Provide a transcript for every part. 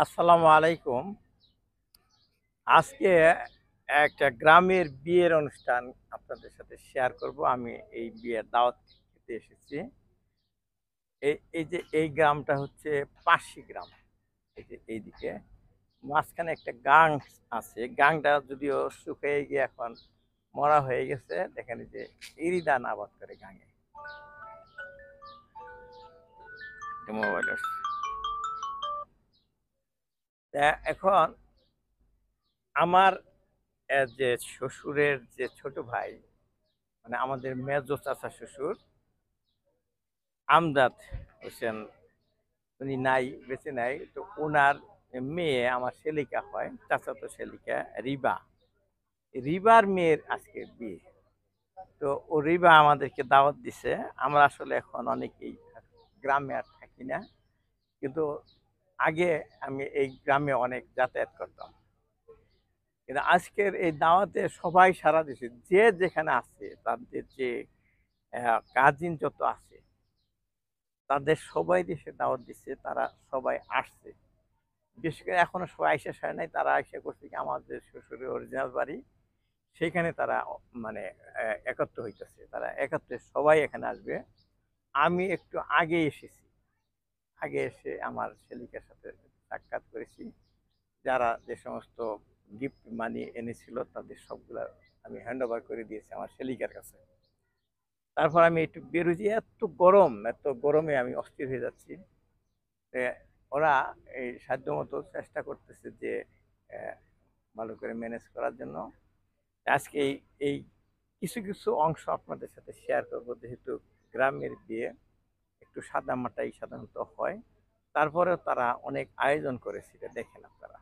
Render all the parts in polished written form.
আসসালামু আলাইকুম। আজকে একটা গ্রামের বিয়ের অনুষ্ঠান আপনাদের সাথে শেয়ার করব। আমি এই বিয়ের দাওয়াত খেতে এসেছি। এই গ্রামটা হচ্ছে পার্শি গ্রাম। এই যে এইদিকে মাঝখানে একটা গাং আছে। গাংটা যদিও শুকিয়ে গিয়ে এখন মরা হয়ে গেছে। দেখেন এই যে ইরি ধান আবাদ করে গাঙে। মোবাইল এখন আমার যে শ্বশুরের যে ছোট ভাই, মানে আমাদের মেজো চাচা শ্বশুর আমজাদ হোসেন, উনি নাই, বেঁচে নাই। তো ওনার মেয়ে আমার শ্যালিকা হয়, চাচাতো শ্যালিকা রিবা। রিবার মেয়ের আজকে বিয়ে। তো ও রিবা আমাদেরকে দাওয়াত দিছে। আমরা আসলে এখন অনেকেই গ্রামে আর থাকি না, কিন্তু আগে আমি এই গ্রামে অনেক যাতায়াত করতাম। কিন্তু আজকের এই দাওয়াতে সবাই সারা দিছে, যে যেখানে আছে তাদের যে কাজিন যত আছে তাদের সবাই দেশে দাওয়াত দিচ্ছে, তারা সবাই আসছে। বিশেষ করে এখনো সবাই আইসা সারে নাই, তারা আইসা করছে কি আমাদের শ্বশুরের অরিজিনাল বাড়ি, সেইখানে তারা মানে একত্র হইতেছে। তারা একত্রে সবাই এখানে আসবে। আমি একটু আগে এসেছি, আগে এসে আমার শেলিকার সাথে সাক্ষাৎ করেছি। যারা যে সমস্ত গিফট মানি এনেছিল তাদের সবগুলা আমি হ্যান্ড ওভার করে দিয়েছি আমার শেলিকার কাছে। তারপর আমি একটু বেরোজি, এত গরমে আমি অস্থির হয়ে যাচ্ছি। এ, ওরা এই সাধ্যমতো চেষ্টা করতেছে যে ভালো করে ম্যানেজ করার জন্য। আজকে এই এই কিছু কিছু অংশ আপনাদের সাথে শেয়ার করব, যেহেতু গ্রামের বিয়ে একটু সাদামাটাই সাধারণত হয়। তারপরেও তারা অনেক আয়োজন করেছিল, দেখেন আপনারা।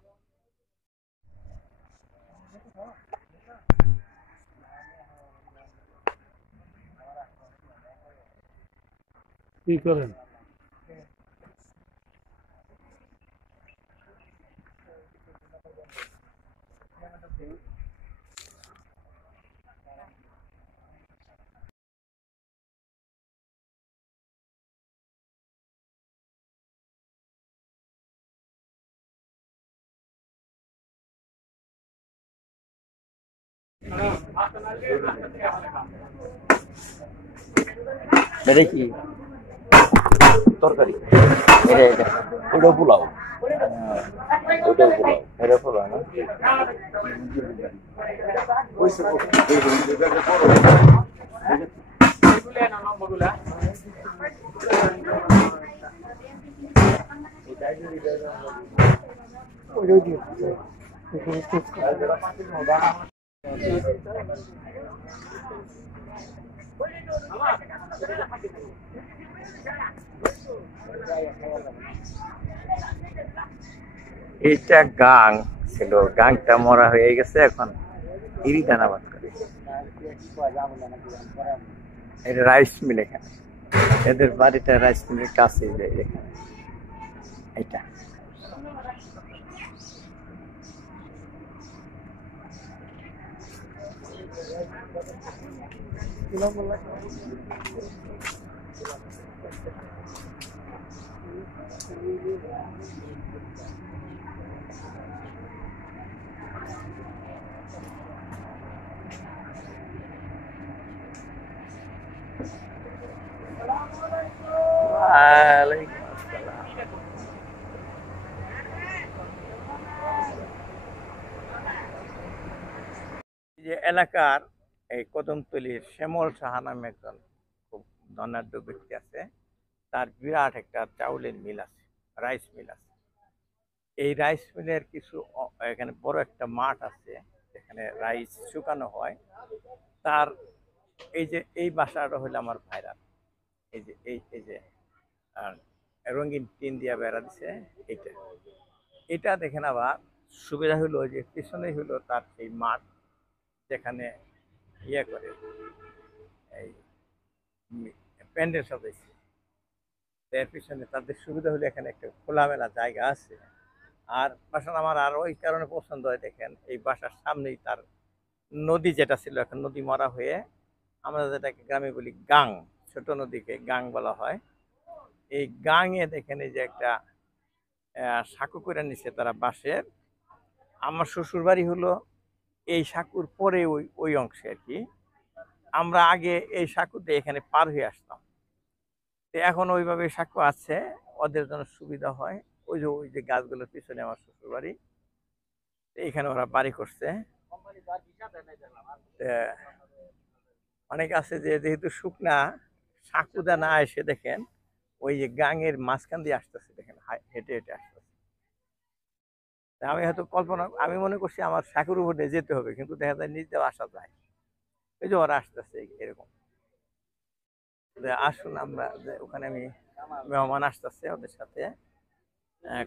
কি করেন? এটা কি তরকারি? এটা এটা ওটা পোলাও। ওটাও পোলাও, এটা পোলাও না? এইটা গাং ছিল, গাংটা মরা হয়ে গেছে, এখন ইরি ধান আবাদ করে। এটা রাইস মিল এখানে, এদের বাড়িটা রাইস মিলের কাছে যায় এখানে। এটা ওয়ালাইকুম আসসালাম। এই যে এলাকার এই কদমতলির শ্যামল সাহা নামে একজন খুব ধনাঢ্য ব্যক্তি আছে। তার বিরাট একটা চাউলের মিল আছে, রাইস মিল আছে। এই রাইস মিলের কিছু এখানে বড় একটা মাঠ আছে, যেখানে রাইস শুকানো হয়। তার এই বাসাটা হলো আমার ভাইরাল। এই যে আর রঙিন টিন দিয়া বেড়া দিছে। এটা এটা দেখেন আবার সুবিধা হলো যে পিছনেই হলো তার সেই মাঠ, যেখানে ইয়ে করে এই প্যান্ডেল সাজাইছে। এর পিছনে তাদের সুবিধা হলো এখানে একটা খোলামেলা জায়গা আছে। আর বাসা আমার আর ওই কারণে পছন্দ হয়, দেখেন এই বাসার সামনেই তার নদী যেটা ছিল এখন নদী মরা হয়ে, আমরা যেটাকে গ্রামে বলি গাং, ছোট নদীকে গাং বলা হয়। এই গাঙে দেখেন এই যে একটা সাঁকো করে নিছে তারা বাঁশের। আমার শ্বশুর বাড়ি হলো এই সাঁকুর পরে ওই ওই অংশে আর কি। আমরা আগে এই সাঁকুতে এখানে পার হয়ে আসতাম। তো এখন ওইভাবে সাঁকো আছে, ওদের জন্য সুবিধা হয়। ওই যে গাছগুলোর পিছনে আমার শ্বশুর বাড়ি, এইখানে ওরা বাড়ি করছে। অনেক আছে যে যেহেতু শুকনা সাঁকুদা না এসে দেখেন ওই যে গাঙের মাঝখান দিয়ে আসতেছে, দেখেন হেঁটে হেঁটে আসতেছে। আমি হয়তো আমি মনে করছি আমার সাঁকুর উপর দিয়ে যেতে হবে, কিন্তু দেখা যায় নিজ দিয়ে আসা যায়। ওই যে ওরা আসতেছে এরকম। আসুন আমরা ওখানে, আমি মেহমান আসতেছে ওদের সাথে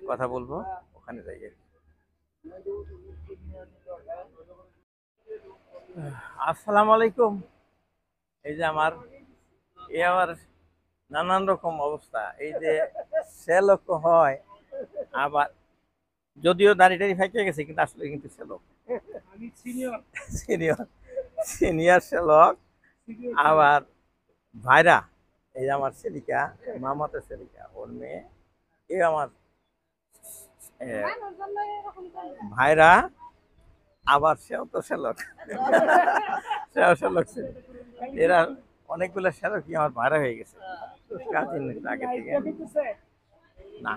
কথা বলবো, ওখানে যাই। আসসালামু আলাইকুম। এই যে আমার নানান রকম অবস্থা। এই যে সেলক হয়, আবার যদিও দাড়ি টাড়ি ফাইকে গেছে, কিন্তু আসলে কিন্তু সেলক সিনিয়র সিনিয়র সেলক। আবার ভাইরা, এই যে আমার সেলিকা, মামাতের সেলিকা, ওর মেয়ে, এ আমার ভাইরা। আবার সেও তো সেলক, সেও সেলক ছিল। এরা অনেকগুলো সেলক আমার ভাইরা হয়ে গেছে কাজিন আগে থেকে। না,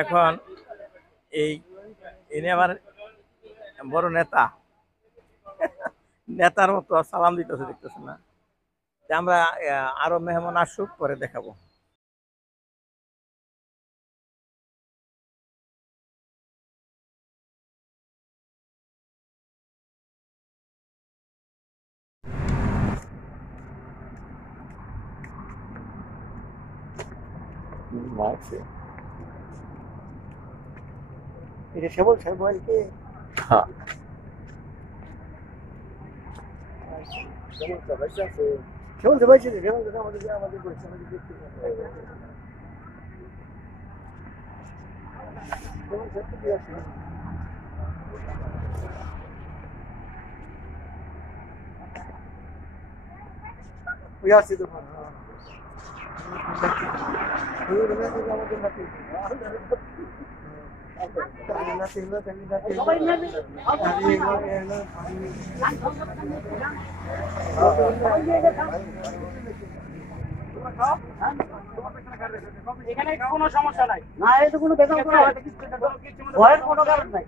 এখন এনে আমার বড় নেতা, নেতার মতো সালাম দিতেছে, দেখতেছে না। আমরা আরো মেহমান আসুক, পরে দেখাবো। এটা সেবল সেবল কি? হ্যাঁ, সেবল সেবল ছিল, সেবল সেবল আমাদের পরিশ্রম দেখতে সেবল সত্যি কি আছে? ওই আসছে তো এখানে কোনো সমস্যা নাই, না এটা কোনো বেতন কোনো ভয়ের কোনো কারণ নাই।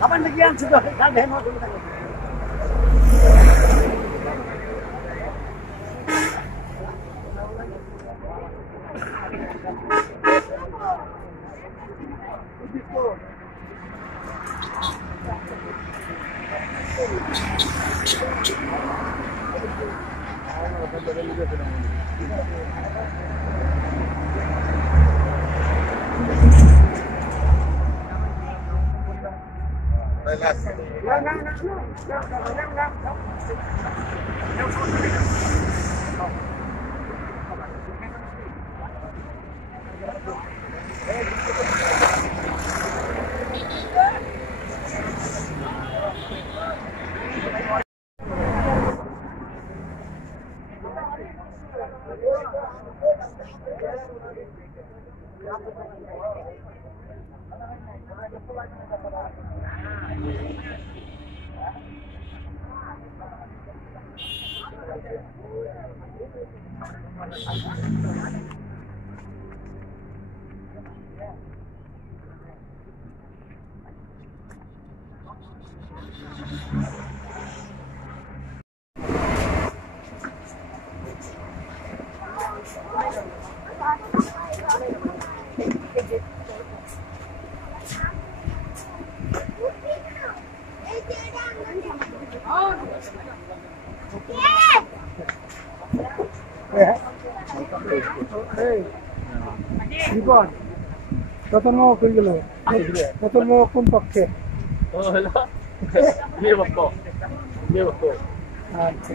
Kapan bagian sudah kan Ratan মামা কই গেল? রতন মামা কোন পক্ষে? আচ্ছা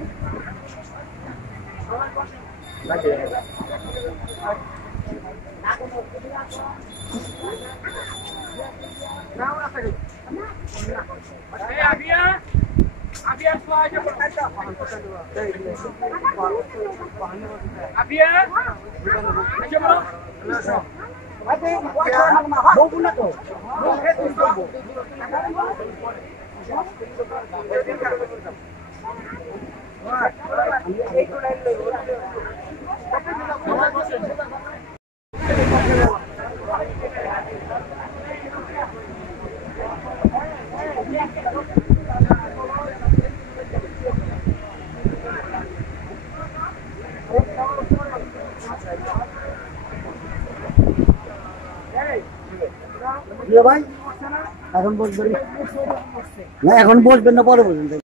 ভাই এখন বসবেন না, এখন বসবেন না, পরে বসবেন।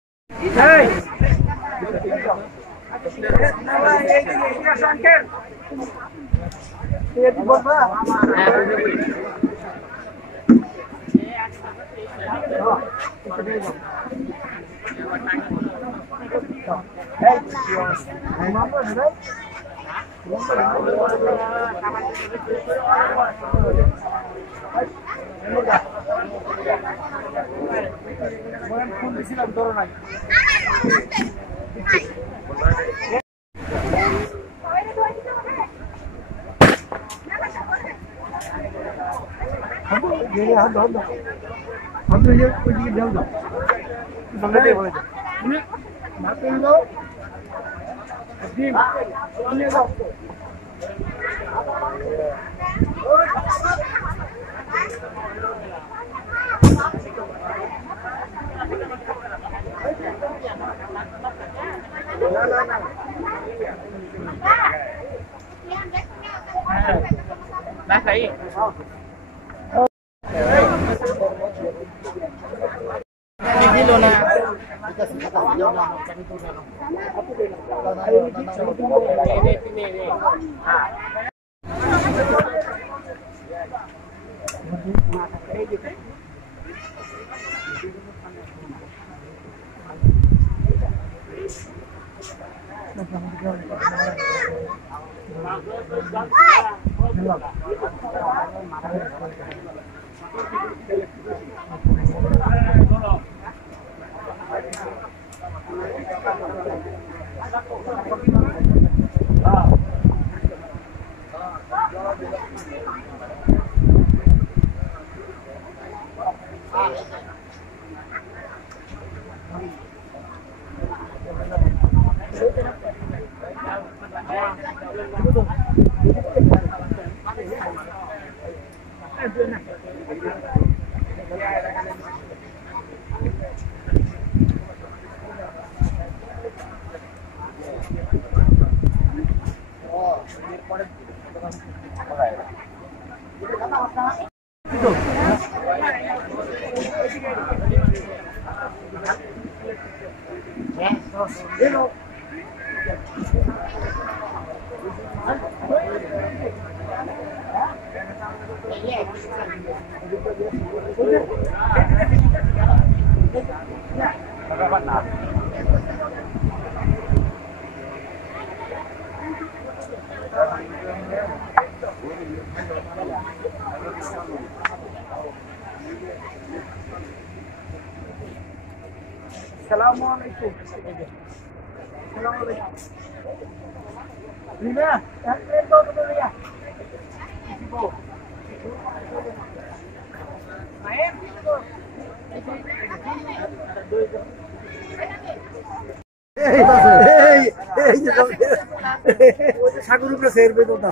সাগর উপরে ফের বেদনা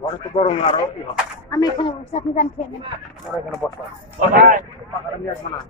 ঘরে তো গরম আরো কি হবে আমি এখানে বসে আপনি যান খেয়ে নেন এখানে বসা নিয়ে আসবো না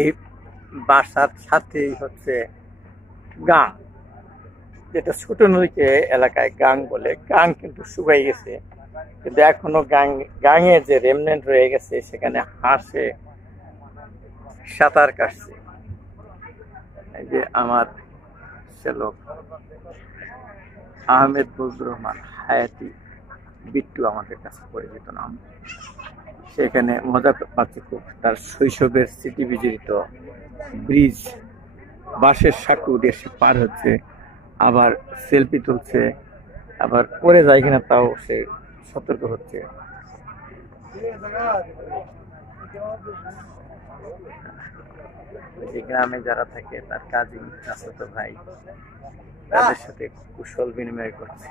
এই বাসার সাথেই হচ্ছে গাং, যেটা ছোট নদীকে এলাকায় গাং বলে। গাং কিন্তু শুকাই গেছে, কিন্তু এখনো গাঙের যে রেমনেন্ট রয়ে গেছে সেখানে হাঁসে সাঁতার কাটছে। এই যে আমার শ্যালক আহমেদ বজলুর রহমান হায়াতি বিট্টু আমাদের কাছে পরিচিত নাম, সেখানে মজা পাচ্ছে খুব। তার শৈশবের স্মৃতি বিজড়িত ব্রিজ, বাঁশের সাঁকু দিয়ে সে পার হচ্ছে, আবার সেলফি তুলছে, আবার পড়ে যায় কিনা তাও সে সতর্ক হচ্ছে। এই গ্রামে যারা থাকে তার কাজিন, চাচাতো ভাই, তাদের সাথে কুশল বিনিময় করছে।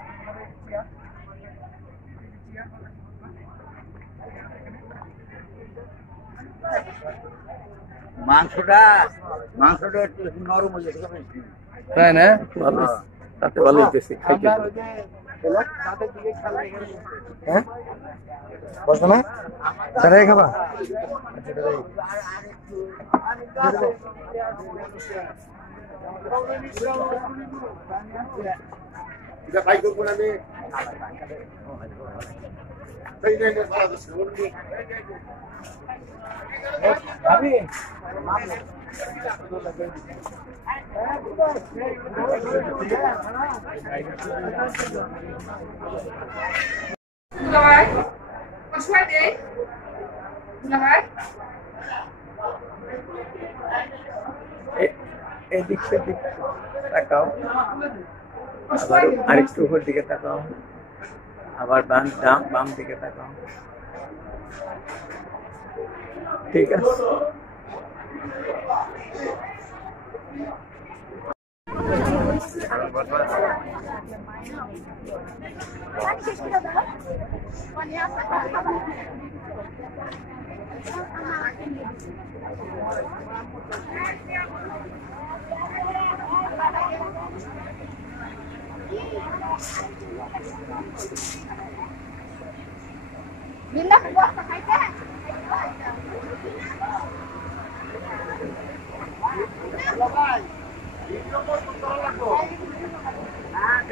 মাংসটা একটু নরম হয়ে গেছে, তাই না? তাতে ভালো হইতেছে খাইতে। হ্যাঁ বলছো না সেটাই খাবা? এদিক সেদিক তাকাও, আবার আরেকটু উপর দিকে তাকাও, আবার বাম দিকে তাকাও। ঠিক আছে।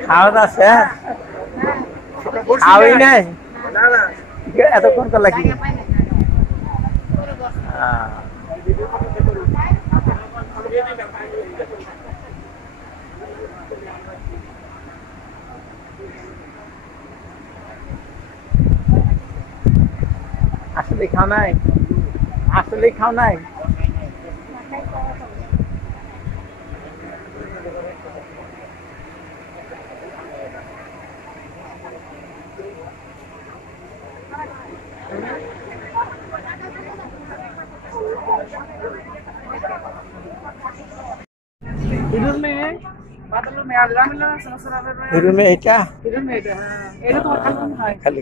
খাওয়া দাওয়া আছে? খাওয়াই নাই এতক্ষণ তো লাগি। আসলে খাও নাই? আসলে খাও নাই? রুমে এটা খালি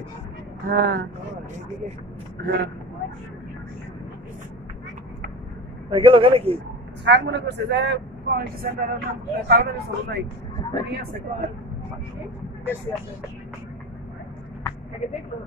গেল গেলে কি শাক মনে করছে যে সেন্টার তাড়াতাড়ি চলো নাই নিয়ে আছে বেশি আছে দেখলো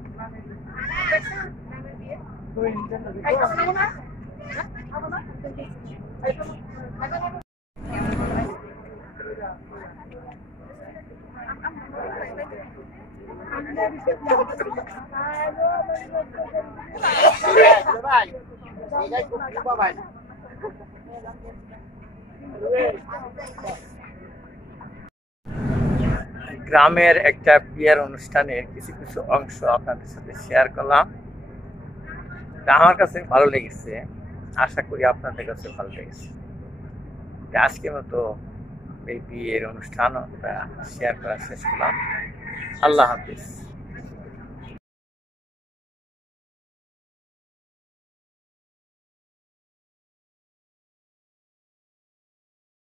গ্রামের একটা বিয়ের অনুষ্ঠানের কিছু কিছু অংশ আপনাদের সাথে শেয়ার করলাম। আমার কাছে ভালো লেগেছে, আশা করি আপনাদের কাছে ভালো লেগেছে। আজকের মতো এই বিয়ের অনুষ্ঠান শেয়ার করা শেষ করলাম। আল্লাহ হাফিজ।